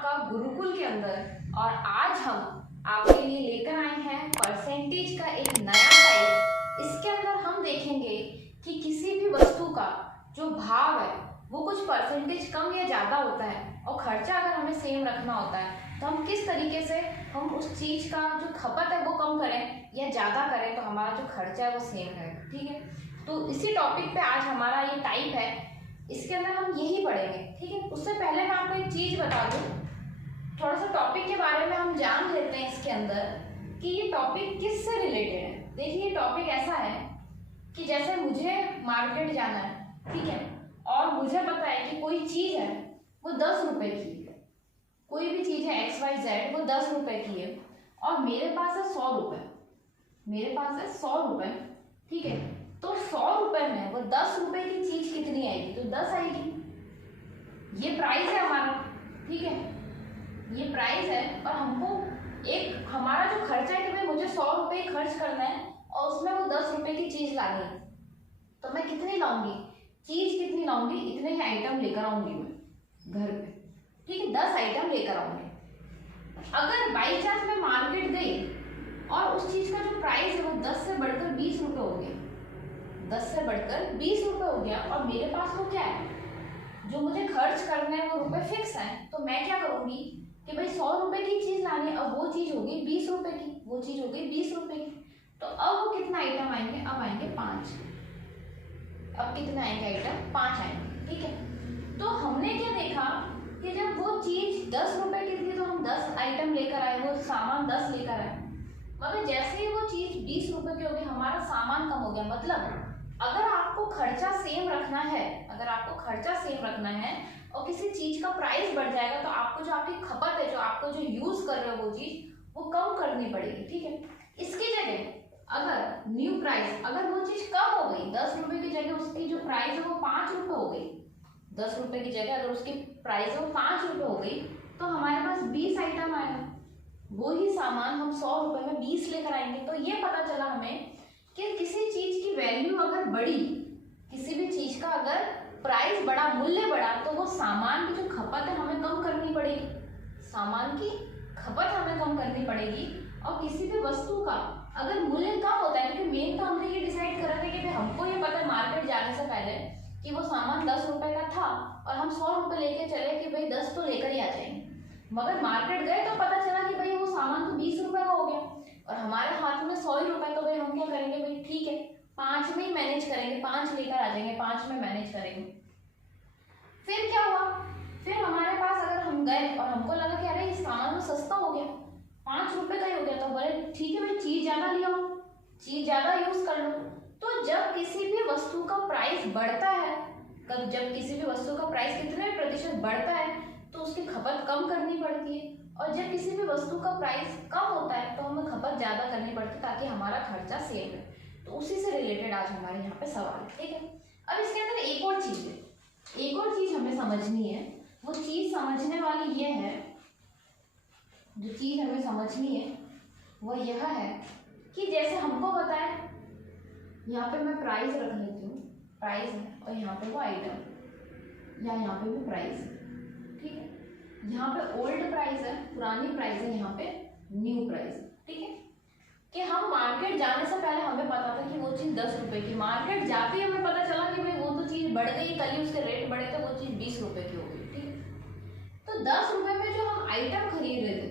आपका गुरुकुल के अंदर और आज हम आपके लिए लेकर आए हैं परसेंटेज का एक नया टाइप। इसके अंदर हम देखेंगे कि किसी भी वस्तु का जो भाव है वो कुछ परसेंटेज कम या ज़्यादा होता है और खर्चा अगर हमें सेम रखना होता है तो हम किस तरीके से हम उस चीज़ का जो खपत है वो कम करें या ज़्यादा करें तो हमारा जो खर्चा है वो सेम रहेगा। ठीक है, तो इसी टॉपिक पे आज हमारा ये टाइप है, इसके अंदर हम यही पढ़ेंगे। ठीक है, उससे पहले मैं आपको एक चीज़ बता दूँ, थोड़ा सा टॉपिक के बारे में हम जान लेते हैं इसके अंदर कि ये टॉपिक किससे रिलेटेड है। देखिए ये टॉपिक ऐसा है कि जैसे मुझे मार्केट जाना है, ठीक है, और मुझे पता है कि कोई चीज़ है वो 10 रुपए की है, कोई भी चीज़ है XYZ वो 10 रुपए की है और मेरे पास है 100 रुपये, मेरे पास है 100 रुपये। ठीक है, तो 100 रुपये में वो 10 रुपए की चीज़ कितनी आएगी, तो 10 आएगी। ये प्राइस है हमारा, ठीक है, ये प्राइस है और हमको एक हमारा जो खर्चा है कि भाई मुझे 100 रुपये खर्च करना है और उसमें वो 10 रुपए की चीज़ लानी है, तो मैं कितनी लाऊंगी, चीज़ कितनी लाऊंगी, इतने ही आइटम लेकर आऊंगी मैं घर पे। ठीक है, 10 आइटम लेकर आऊंगी। अगर बाई चांस मैं मार्केट गई और उस चीज़ का जो प्राइस है वो 10 से बढ़कर 20 रुपये हो गया, 10 से बढ़कर 20 रुपये हो गया और मेरे पास तो क्या है, जो मुझे खर्च करना है वो रुपए फिक्स है, तो मैं क्या करूंगी कि भाई 100 रुपए की चीज़ लानी है, अब वो चीज़ हो गई 20 रुपए की, वो चीज़ हो गई 20 रुपए की, तो अब वो कितना आइटम आएंगे, अब आएंगे 5। अब कितने आएंगे आइटम, 5 आएंगे। ठीक है, तो हमने क्या देखा कि जब वो चीज़ 10 रुपए की थी तो हम 10 आइटम लेकर आए, वो सामान 10 लेकर आए, मगर जैसे ही वो चीज़ 20 रुपए की हो गई हमारा सामान कम हो गया। मतलब अगर आपको खर्चा सेम रखना है, अगर आपको खर्चा सेम रखना है और किसी चीज़ का प्राइस बढ़ जाएगा तो आपको जो आपकी खपत है, जो आपको जो यूज़ कर रहे हो वो चीज़ वो कम करनी पड़ेगी। ठीक है, इसकी जगह अगर न्यू प्राइस, अगर वो चीज़ कम हो गई, 10 रुपए की जगह उसकी जो प्राइस है वो 5 रुपये हो गई, 10 रुपए की जगह अगर उसकी प्राइस है वो 5 रुपये हो गई, तो हमारे पास 20 आइटम आएगा। वो ही सामान हम 100 रुपये में 20 लेकर आएंगे। तो ये पता चला हमें कि किसी चीज़ की वैल्यू अगर बढ़ी, किसी भी चीज़ का अगर प्राइस बढ़ा, मूल्य बढ़ा, तो वो सामान की जो खपत है हमें कम करनी पड़ेगी, सामान की खपत हमें कम करनी पड़ेगी। और किसी भी वस्तु का अगर मूल्य कम होता है, क्योंकि मेन तो हमने ये डिसाइड करा था कि भाई हमको ये पता है मार्केट जाने से पहले कि वो सामान 10 रुपए का था और हम 100 रुपये लेके चले कि भाई 10 तो लेकर ही आ जाएंगे, मगर मार्केट गए तो पता चला कि भाई वो सामान तो 20 रुपए का हो गया और हमारे हाथ में 100 ही रुपए, तो भाई हम क्या करेंगे, भाई ठीक है 5 में ही मैनेज करेंगे, 5 लेकर आ जाएंगे, 5 में मैनेज करेंगे। फिर क्या हुआ, फिर हमारे पास अगर हम गए और हमको लगा कि अरे ये सामान तो सस्ता हो गया, 5 रुपए का ही हो गया, तो बोले ठीक है भाई चीज़ ज़्यादा ले आओ, चीज़ ज़्यादा यूज़ कर लो। तो जब किसी भी वस्तु का प्राइस बढ़ता है, जब किसी भी वस्तु का प्राइस कितने प्रतिशत बढ़ता है तो उसकी खपत कम करनी पड़ती है, और जब किसी भी वस्तु का प्राइस कम होता है तो हमें खपत ज़्यादा करनी पड़ती है ताकि हमारा खर्चा सेम रहे। तो उसी से रिलेटेड आज हमारे यहाँ पे सवाल है। ठीक है, अब इसके अंदर एक और चीज़ है, एक और चीज़ हमें समझनी है। वो चीज़ समझने वाली ये है, जो चीज़ हमें समझनी है वो यह है कि जैसे हमको पता है, यहाँ पे मैं प्राइस रख लेती हूँ, प्राइस है और यहाँ पे वो आइटम, या यहाँ पे भी प्राइस है। ठीक है, यहाँ पे ओल्ड प्राइस है, पुरानी प्राइस है, यहाँ पे न्यू प्राइस है। ठीक है, कि हम मार्केट जाने से पहले हमें पता था कि वो चीज़ 10 रुपए की, मार्केट जाते ही हमें पता चला कि भाई वो तो चीज़ बढ़ गई, कल ही उसके रेट बढ़े थे, वो चीज़ 20 रुपए की हो गई। ठीक है, तो 10 रुपए में जो हम आइटम खरीद रहे थे,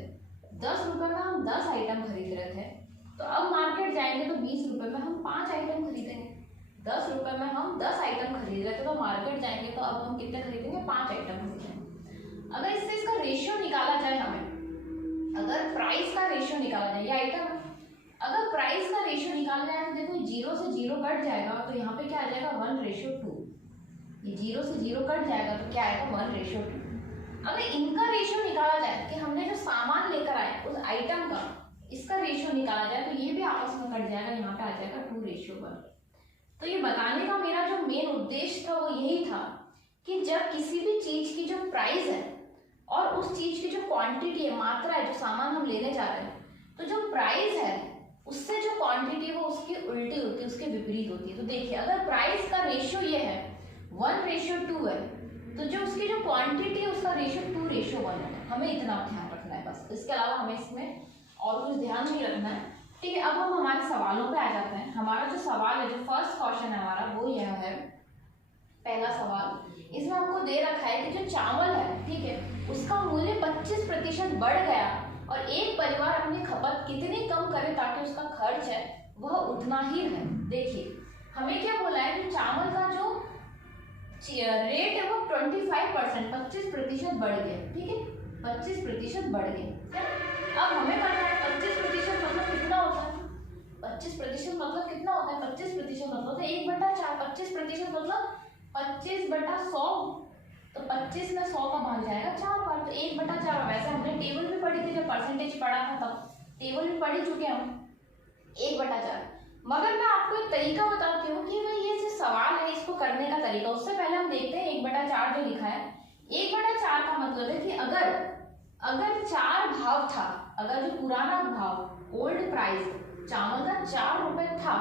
10 रुपए में हम 10 आइटम खरीद रहे थे, तो अब मार्केट जाएंगे तो 20 रुपए में हम 5 आइटम खरीदेंगे। 10 रुपए में हम 10 आइटम खरीद रहे थे, तो मार्केट जाएंगे तो अब हम कितने खरीदेंगे, 5 आइटम खरीदेंगे। अगर इससे इसका रेशियो निकाला जाए, हमें अगर प्राइस का रेशियो निकाला जाए, ये आइटम अगर प्राइस का रेशियो निकाला जाए तो देखो 0 से 0 कट जाएगा, तो यहाँ पे क्या आ जाएगा 1:2। ये 0 से 0 कट जाएगा तो क्या आएगा 1:2। अगर इनका रेशियो निकाला जाए कि हमने जो सामान लेकर आए उस आइटम का, इसका रेशियो निकाला जाए तो ये भी आपस में कट जाएगा, यहाँ पे आ जाएगा 2:1। तो ये बताने का मेरा जो मेन उद्देश्य था वो यही था कि जब किसी भी चीज़ की जो प्राइस है और उस चीज़ की जो क्वांटिटी है, मात्रा है, जो सामान हम लेने जा रहे हैं, तो जो प्राइस है उससे जो क्वांटिटी है वो उसकी उल्टी होती है, उसके विपरीत होती है। तो देखिए अगर प्राइस का रेशियो ये है 1:2 है, तो जो उसकी जो क्वांटिटी है उसका रेशियो 2:1 है। हमें इतना ध्यान रखना है बस, इसके अलावा हमें इसमें और कुछ ध्यान नहीं रखना है। ठीक है, अब हम हमारे सवालों पे आ जाते हैं। हमारा जो सवाल है, जो फर्स्ट क्वेश्चन है हमारा, वो यह है, पहला सवाल इसमें हमको दे रखा है कि जो चावल है, ठीक है, उसका मूल्य 25% बढ़ गया और एक परिवार अपनी खपत कितनी कम करे ताकि उसका खर्च है वह उतना ही रहे। देखिए हमें क्या बोला है कि चावल का जो रेट है वो 25%, 25% बढ़ गया। ठीक है, 25% बढ़ गया। अब हमें पता है 25% मतलब कितना होता है, 25% मतलब कितना होता है, 25% मतलब 1/4, 25% मतलब 25/100, तो 25 में 100 का भाग जाएगा 4 बार, तो 1/4। वैसे हमने टेबल भी पढ़ी थी, जब परसेंटेज पढ़ा था तब टेबल भी पढ़ चुके हम, 1/4। मगर मैं आपको एक तरीका बताती हूँ कि भाई ये जो सवाल है इसको करने का तरीका। उससे पहले हम देखते हैं 1/4 जो लिखा है। 1/4 का मतलब है कि अगर 4 भाव था, अगर जो पुराना भाव ओल्ड प्राइस चावल का 4 रुपए था,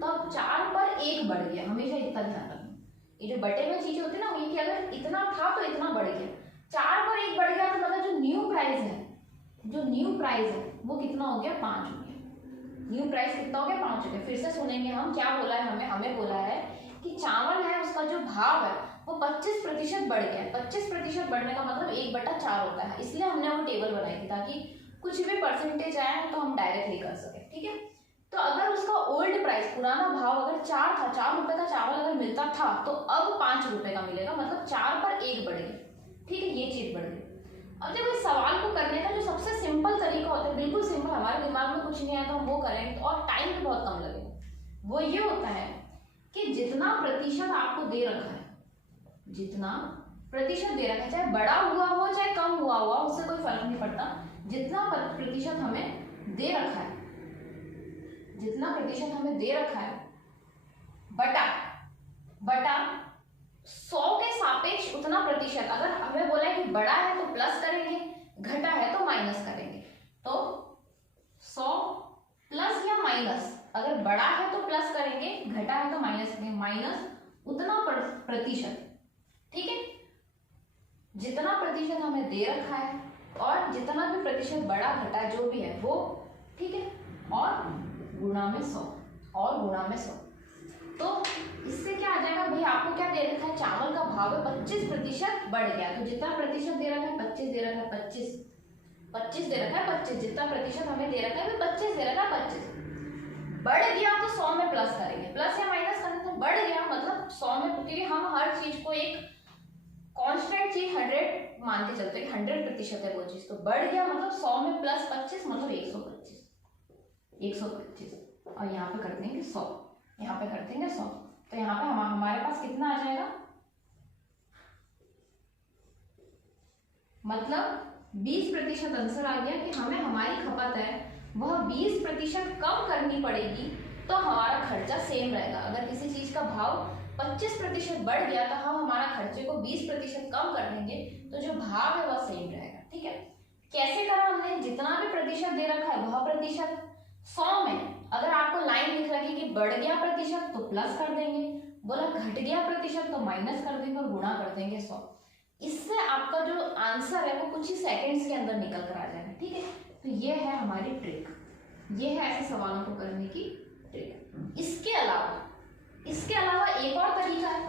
तो अब 4 पर 1 बढ़ गया। हमेशा इतना ध्यान रखना, ये जो बटे में चीजें होती है ना, ये कि अगर इतना था तो इतना बढ़ गया, 4 पर 1 बढ़ गया, तो मतलब जो न्यू प्राइस है, जो न्यू प्राइस है वो कितना हो गया, 5 हो गया। न्यू प्राइस कितना हो गया, 5 हो गया। फिर से सुनेंगे हम क्या बोला है, हमें बोला है कि चावल है उसका जो भाव है वो 25% बढ़ गया। 25% बढ़ने का मतलब 1/4 होता है, इसलिए हमने वो टेबल बनाई थी ताकि कुछ भी परसेंटेज आए तो हम डायरेक्टली कर सके। ठीक है, तो अगर उसका ओल्ड प्राइस पुराना भाव अगर 4 था, 4 रुपए का चावल अगर मिलता था, तो अब 5 रुपए का मिलेगा, मतलब 4 पर 1 बढ़ गया। ठीक है, ये चीज बढ़ गई। अब देखो इस सवाल को करने का जो सबसे सिंपल तरीका होता है, बिल्कुल सिंपल, हमारे दिमाग में कुछ नहीं आया तो हम वो करेंगे और टाइम भी बहुत कम लगेगा, वो ये होता है कि जितना प्रतिशत आपको दे रखा है, जितना प्रतिशत दे रखा है, चाहे बड़ा हुआ हो चाहे कम हुआ हुआ, उससे कोई फर्क नहीं पड़ता, जितना प्रतिशत हमें दे रखा है, जितना प्रतिशत हमें दे रखा है बटा 100 के सापेक्ष उतना प्रतिशत। अगर हमें बोला है कि बड़ा है तो प्लस करेंगे, घटा है तो माइनस करेंगे, तो 100 प्लस या माइनस, अगर बड़ा है तो प्लस करेंगे, घटा है तो माइनस करेंगे, माइनस उतना प्रतिशत। ठीक है, जितना प्रतिशत हमें दे रखा है और जितना भी प्रतिशत बड़ा घटा जो भी है वो, ठीक है, और गुणा में 100, और गुणा में 100। तो इससे क्या आ जाएगा भाई, आपको क्या दे रखा है, चावल का भाव है 25% बढ़ गया, तो जितना प्रतिशत दे रखा है 25 दे रखा है, 25 दे रखा है, 25 जितना प्रतिशत हमें दे रखा है 25 दे रखा है, 25 बढ़ गया तो 100 में प्लस करेंगे, प्लस या माइनस करेंगे, तो बढ़ गया मतलब 100 में, क्योंकि हम हर चीज को एक कांस्टेंट चीज 100 मानते चलते हैं, 100% है वो चीज, तो बढ़ गया मतलब 100 में प्लस 25 मतलब 125, और यहाँ पे कर देंगे 100, यहाँ पे कर देंगे 100, तो यहाँ पे हमारे पास कितना आ जाएगा, मतलब 20% आंसर आ गया कि हमें हमारी खपत है वह 20% कम करनी पड़ेगी तो हमारा खर्चा सेम रहेगा। अगर किसी चीज का भाव 25% बढ़ गया तो हम हमारा खर्चे को 20% कम कर देंगे तो जो भाव है वह सेम रहेगा। ठीक है, कैसे करा हमने, जितना भी प्रतिशत दे रखा है वह प्रतिशत 100 में, अगर आपको लाइन लिख रखी कि बढ़ गया प्रतिशत तो प्लस कर देंगे, बोला घट गया प्रतिशत तो माइनस कर देंगे और गुणा कर देंगे 100। इससे आपका जो आंसर है वो कुछ ही सेकंड्स के अंदर निकल कर आ जाएगा। ठीक है, तो ये है हमारी ट्रिक, ये है ऐसे सवालों को करने की ट्रिक। इसके अलावा एक और तरीका है,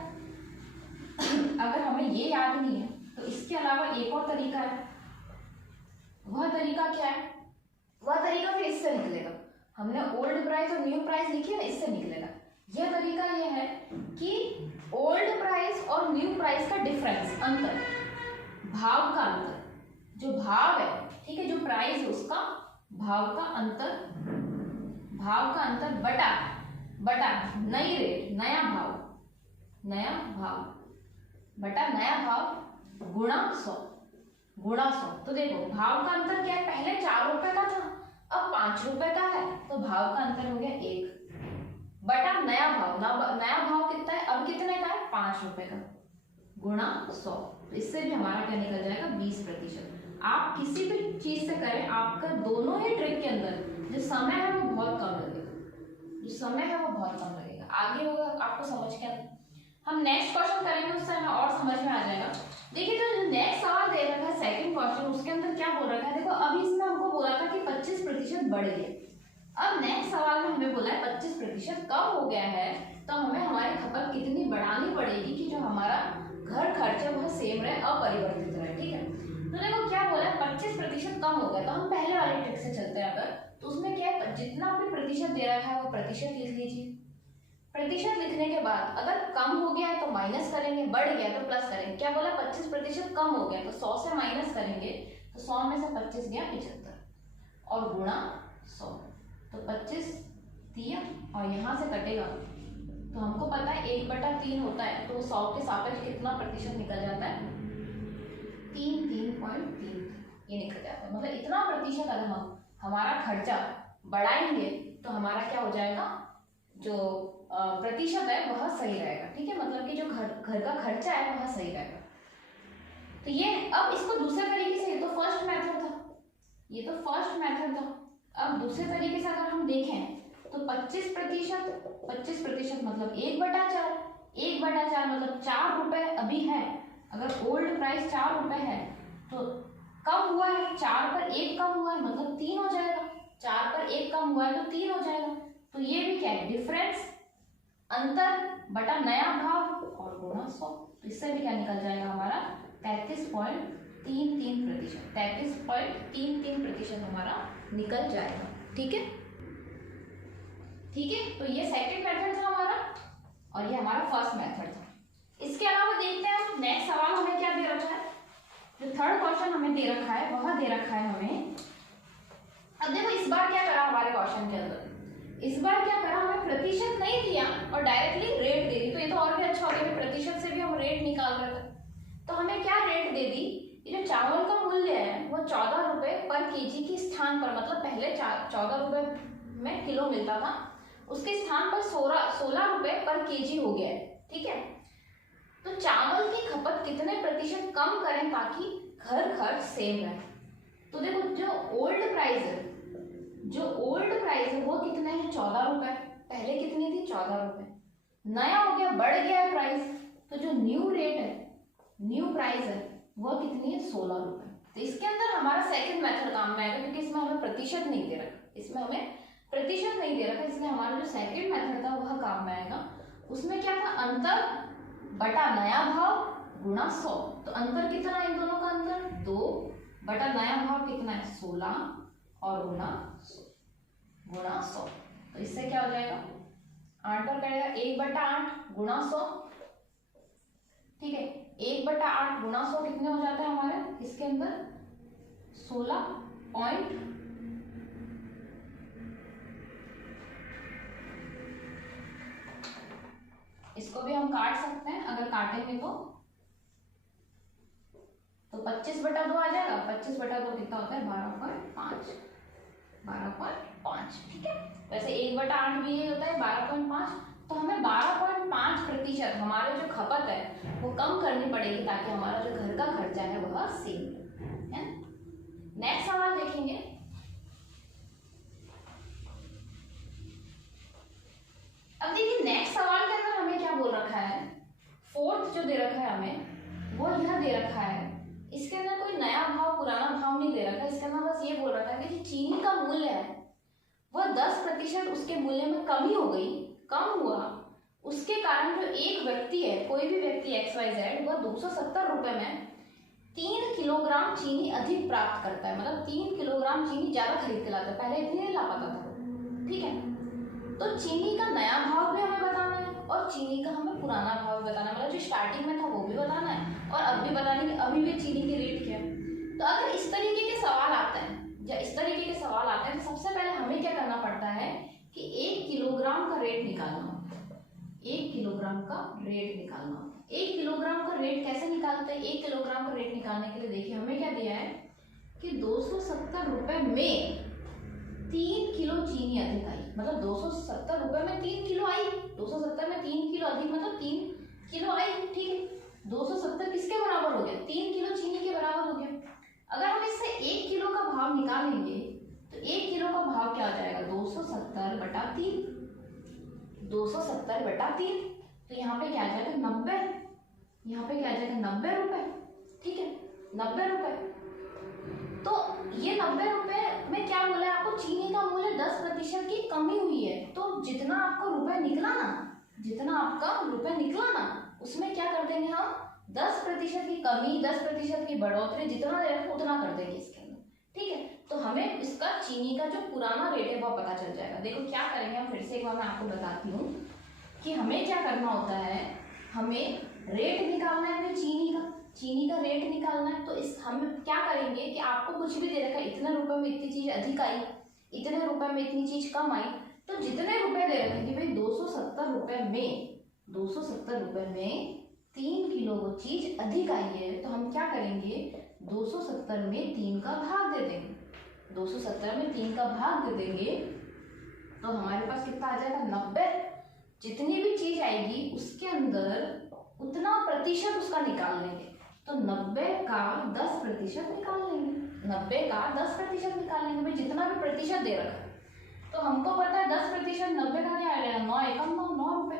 अगर हमें ये याद नहीं है तो इसके अलावा एक और तरीका है। वह तरीका क्या है, वह तरीका फिर इससे निकलेगा, हमने ओल्ड प्राइस और न्यू प्राइस लिखी है ना, इससे निकलेगा। यह तरीका यह है कि ओल्ड प्राइस और न्यू प्राइस का डिफरेंस, अंतर, भाव का अंतर, जो भाव है, ठीक है, जो प्राइस है उसका भाव का अंतर बटा नई रेट, नया भाव बटा नया भाव गुणा 100। तो देखो भाव का अंतर क्या है, पहले 4 रुपए का था अब 5 रुपए का है, तो भाव का अंतर हो गया 1 बटा नया भाव कितना है, अब कितने का है, 5 रुपए का, गुणा 100। तो इससे भी हमारा क्या निकल जाएगा, 20%। आप किसी भी चीज से करें, आपका दोनों ही ट्रिक के अंदर जो समय है वो बहुत कम लगेगा, आगे होगा आपको समझ के। हम नेक्स्ट क्वेश्चन करेंगे, उससे हमें और समझ में आ जाएगा। देखिए जो नेक्स्ट सवाल दे रखा है सेकंड क्वेश्चन, उसके अंदर क्या बोल रखा है, देखो अभी इसमें हमको बोला था कि 25% बढ़ गया। अब नेक्स्ट सवाल में हमें बोला है 25% कम हो गया है, तो हमें हमारी खपत कितनी बढ़ानी पड़ेगी कि जो हमारा घर खर्च है वह सेम रहे, अपरिवर्तित रहे। ठीक है, तो देखो क्या बोला है 25% कम हो गया, तो हम पहले वाली ट्रिक से चलते हैं। अगर तो उसमें क्या है, जितना आपने प्रतिशत दे रखा है वो प्रतिशत लिख लीजिए। प्रतिशत लिखने के बाद अगर कम हो गया है तो माइनस करेंगे, बढ़ गया तो प्लस करेंगे। क्या बोला 25% कम हो गया, तो 100 से माइनस करेंगे तो 100 में से 25 गया 75 और गुणा 100, तो 25 दिया और यहाँ से कटेगा तो हमको पता है 1/3 होता है, तो 100 के सापेक्ष कितना प्रतिशत निकल जाता है, 3.3 ये निकल जाता है। मतलब इतना प्रतिशत अगर हम हमारा खर्चा बढ़ाएंगे तो हमारा क्या हो जाएगा, जो प्रतिशत है वह सही रहेगा। ठीक है, मतलब कि जो घर का खर्चा है वह सही रहेगा। तो ये अब इसको दूसरे तरीके से, ये तो फर्स्ट मेथड था, ये तो फर्स्ट मेथड था। अब दूसरे तरीके से अगर हम देखें तो 25% मतलब 1/4, 1/4 मतलब 4 रुपए अभी है। अगर ओल्ड प्राइस 4 रुपए है तो कम हुआ है, 4 पर 1 कम हुआ है मतलब 3 हो जाएगा, 4 पर 1 कम हुआ है तो 3 हो जाएगा। तो ये भी क्या है, डिफरेंस, अंतर बटा नया भाव और गुणा 100। तो इससे भी क्या निकल जाएगा हमारा 33.33%, 33.33% हमारा निकल जाएगा। ठीक है, ठीक है, तो ये सेकंड मेथड था हमारा और ये हमारा फर्स्ट मेथड था। इसके अलावा देखते हैं हम नेक्स्ट सवाल हमें क्या दे रखा है। जो थर्ड क्वेश्चन हमें दे रखा है वह दे रखा है हमें, अब देखो इस बार क्या करा हमारे क्वेश्चन के अंदर, इस बार क्या करा, हमें प्रतिशत नहीं दिया और डायरेक्टली रेट दे दी। तो ये तो और भी अच्छा हो गया, प्रतिशत से भी हम रेट निकाल रहे थे। तो हमें क्या रेट दे दी, ये जो चावल का मूल्य है वो 14 रुपए पर केजी के स्थान पर, मतलब पहले 14 रुपए में किलो मिलता था, उसके स्थान पर 16 रुपए पर केजी हो गया है। ठीक है, तो चावल की खपत कितने प्रतिशत कम करें ताकि घर खर्च सेम रहे। तो देखो जो ओल्ड प्राइस है, जो ओल्ड प्राइस है वो कितना है, 14 रुपए, पहले कितनी थी 14 रुपए, नया हो गया, बढ़ गया है प्राइस, तो जो न्यू रेट है, न्यू प्राइस है वो कितनी है 16 रुपए। तो इसके अंदर हमारा सेकंड मेथड काम में आएगा, क्योंकि इसमें हमें प्रतिशत नहीं दे रखा, इसमें हमें प्रतिशत नहीं दे रखा, इसलिए हमारा जो सेकंड मेथड था वह काम में आएगा। उसमें क्या था, अंतर बटा नया भाव गुणा 100। तो अंतर कितना है, इन दोनों का अंतर 2 बटा नया भाव कितना है 16 और गुणा 100। तो इससे क्या हो जाएगा, 8 पर करेगा 1/8 गुणा 100। ठीक है, 1/8 गुणा 100 कितने हो जाते हैं हमारे, इसके अंदर 16 पॉइंट, इसको भी हम काट सकते हैं, अगर काटेंगे तो 25/2 आ जाएगा, 25/2 कितना होता है 12.5, 12.5। ठीक है, वैसे 1/8 भी यही होता है 12.5। तो हमें 12.5% हमारे जो खपत है वो कम करनी पड़ेगी ताकि हमारा जो घर का खर्चा है वह सेम है। नेक्स्ट सवाल देखेंगे, अब देखिए नेक्स्ट सवाल के अंदर हमें क्या बोल रखा है, फोर्थ जो दे रखा है हमें वो यह दे रखा है, इसके अंदर कोई नया भाव पुराना भाव नहीं दे रखा, इसके अंदर बस ये बोल रखा है कि चीनी का मूल्य है वह 10% उसके मूल्य में कमी हो गई, कम हुआ, उसके कारण जो एक व्यक्ति है, कोई भी व्यक्ति XYZ, वह 270 रुपए में 3 किलोग्राम चीनी अधिक प्राप्त करता है, मतलब 3 किलोग्राम चीनी ज्यादा खरीद के लाता है, पहले इतनी नहीं ला पाता था। ठीक है, तो चीनी का नया भाव भी हमें बताना है और चीनी का हमें पुराना भाव भी बताना है, मतलब जो स्टार्टिंग में था वो भी बताना है और अब भी बताना है कि अभी भी चीनी के रेट क्या है। तो अगर इस तरीके के सवाल आते हैं, या इस तरीके के सवाल आते हैं, तो सबसे पहले हमें क्या करना पड़ता है कि 1 किलोग्राम का रेट निकालना होता है, 1 किलोग्राम का रेट निकालना होता है। 1 किलोग्राम का रेट कैसे निकालते हैं, 1 किलोग्राम का रेट निकालने के लिए देखिए हमें क्या दिया है कि 270 रुपए में 3 किलो चीनी अधिक आई, मतलब 270 रुपए में 3 किलो आई, 270 में 3 किलो अधिक मतलब 3 किलो आई। ठीक है, 270 किसके बराबर हो गया, 3 किलो चीनी के बराबर हो गया। अगर हम इससे 1 किलो का भाव निकालेंगे तो 1 किलो का भाव क्या हो जाएगा, 270/3, 270/3। तो यहाँ पे क्या आ जाएगा 90, यहाँ पे क्या आ जाएगा 90 रुपए, ठीक है 90 रुपए। तो ये 90 रुपए में क्या बोला है आपको, चीनी का मूल्य 10% की कमी हुई है। तो जितना आपको रुपए निकला ना, जितना आपका रुपए निकला ना, उसमें क्या कर देंगे हम 10% की कमी, 10% की बढ़ोतरी, जितना दे रखो उतना कर देंगे इसके अंदर, ठीक है। तो हमें इसका चीनी का जो पुराना रेट है वो पता चल जाएगा। देखो क्या करेंगे हम, फिर से एक बार मैं आपको बताती हूँ कि हमें क्या करना होता है, हमें रेट निकालना है, हमें चीनी का रेट निकालना है। तो इस हम क्या करेंगे कि आपको कुछ भी दे रखा है, इतने रुपए में इतनी चीज अधिक आई, इतने रुपए में इतनी चीज कम आई, तो जितने रुपए दे रखे कि भाई 270 रुपए में 3 किलो वो चीज अधिक आई है, तो हम क्या करेंगे 270 में 3 का भाग दे देंगे, 270 में 3 का भाग दे देंगे, तो हमारे पास कितना आ जाएगा 90। जितनी भी चीज आएगी उसके अंदर उतना प्रतिशत उसका निकाल लेंगे, तो 90 का 10% निकाल लेंगे, 90 का 10% निकाल लेंगे। भाई जितना भी प्रतिशत दे रखा है, तो हमको पता है 10% 90 का क्या आएगा, 9 एकम 9 रुपए,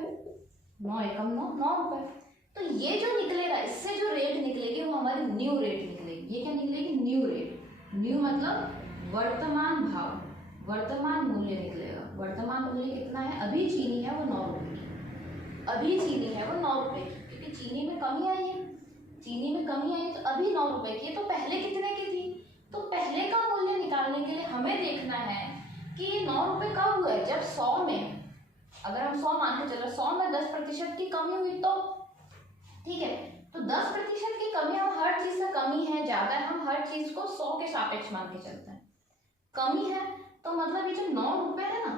9 एकम 9 रुपए। तो ये जो निकलेगा, इससे जो रेट निकलेगी वो हमारी न्यू रेट निकलेगी। ये क्या निकलेगी, न्यू रेट। न्यू मतलब वर्तमान भाव, वर्तमान मूल्य निकलेगा। वर्तमान मूल्य कितना है, अभी चीनी है वो 9 रुपए की, अभी चीनी है वो 9 रुपए की, क्योंकि चीनी में कमी आई है, चीनी में कमी आई है, तो अभी 9 रुपए की है। तो पहले कितने की थी, तो पहले का मूल्य निकालने के लिए हमें देखना है कि ये 9 रुपए कब हुआ है, जब 100 में, अगर हम 100 मान के चल रहे, 100 में 10% की कमी हुई, तो ठीक है। तो 10% की कमी, हम हर चीज में कमी है ज्यादा है, हम हर चीज को 100 के सापेक्ष मान के चलते हैं। कमी है तो मतलब ये जो 9 रुपए है ना,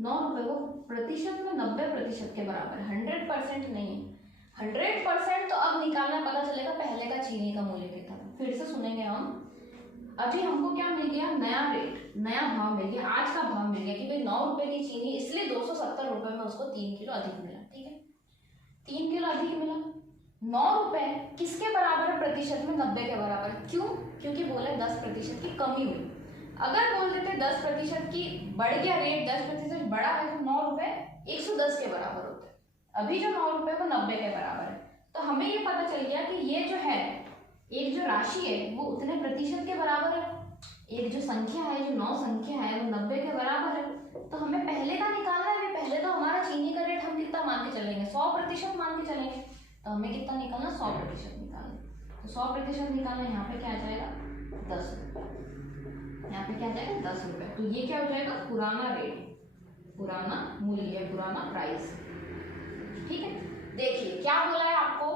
9 रुपए वो प्रतिशत में 90% के बराबर है, 100% नहीं है। 100% तो अब निकालना पता चलेगा पहले का चीनी का मूल्य कितना था। फिर से सुनेंगे हम। अभी हमको क्या मिल गया, नया रेट, नया भाव मिल गया, आज का भाव मिल गया कि भाई 9 रुपए की चीनी, इसलिए 270 रुपए में उसको 3 किलो अधिक मिला, ठीक है 3 किलो अधिक मिला। 9 रुपए किसके बराबर है, प्रतिशत में 90 के बराबर है। क्यों, क्योंकि बोले 10% की कमी हुई। अगर बोल देते 10% की बढ़ गया रेट, 10% बढ़ा है, तो 9 रुपए 110 के बराबर होते, अभी जो 9 रुपए वो 90 के बराबर है। तो हमें ये पता चल गया कि ये जो है, एक जो राशि है वो उतने प्रतिशत के बराबर है, एक जो संख्या है, जो 9 संख्या है वो 90 के बराबर है। तो हमें पहले का निकालना है, पहले तो हमारा चीनी का रेट हम कितना मान के चलेंगे, 100% मान के चलेंगे। तो हमें कितना निकालना, 100% निकालना। तो 100% निकालना, यहाँ पे क्या आ जाएगा 10 रुपये, यहाँ पे क्या आ जाएगा 10 रुपये। तो ये क्या हो जाएगा, पुराना रेट, पुराना मूल्य, पुराना प्राइस, ठीक है। देखिए क्या बोला है आपको,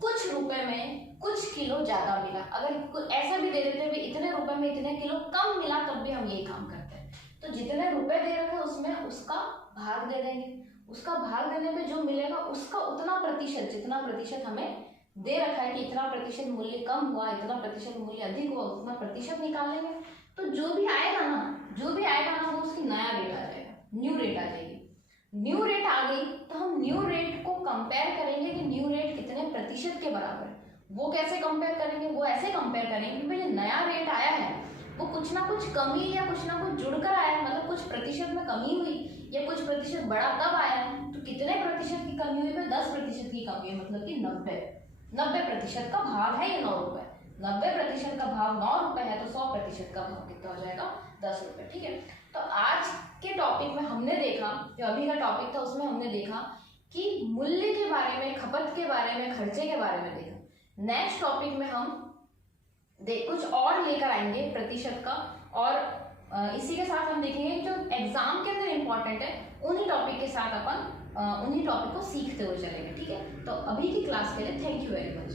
कुछ रुपए में कुछ किलो ज्यादा मिला। अगर ऐसा भी दे देते हैं इतने रुपए में इतने किलो कम मिला, तब भी हम ये काम करते हैं। तो जितने रुपए दे रखे उसमें उसका भाग दे देंगे, उसका भाग देने पे जो मिलेगा उसका उतना प्रतिशत, जितना प्रतिशत हमें दे रखा है कि इतना प्रतिशत मूल्य कम हुआ, इतना प्रतिशत मूल्य अधिक हुआ, उतना प्रतिशत निकाल लेंगे। तो जो भी आएगा ना वो उसकी नया रेट आ जाएगा, न्यू रेट आ जाएगी। न्यू रेट आ गई तो हम न्यू रेट को कंपेयर करेंगे कि न्यू रेट कितने प्रतिशत के बराबर है। वो कैसे कंपेयर करेंगे, वो ऐसे कंपेयर करेंगे कि भाई नया रेट आया है वो कुछ ना कुछ कमी या कुछ ना कुछ जुड़कर आया है, मतलब कुछ प्रतिशत में कमी हुई या कुछ प्रतिशत बढ़ा तब आया है। तो कितने प्रतिशत की कमी हुई, 10% की कमी है, मतलब कि 90% का भाव है ये 9 रुपए। 90% का भाव 9 रुपए है, तो 100% का भाव कितना हो जाएगा 10 रुपए, ठीक है। तो आज के टॉपिक में हमने देखा, जो अभी का टॉपिक था उसमें हमने देखा कि मूल्य के बारे में, खपत के बारे में, खर्चे के बारे में देखा। नेक्स्ट टॉपिक में हम कुछ और लेकर आएंगे प्रतिशत का, और इसी के साथ हम देखेंगे जो एग्जाम के अंदर इंपॉर्टेंट है, उन्हीं टॉपिक के साथ अपन उन्हीं टॉपिक को सीखते हुए चलेंगे, ठीक है। तो अभी की क्लास के लिए थैंक यू वेरी मच।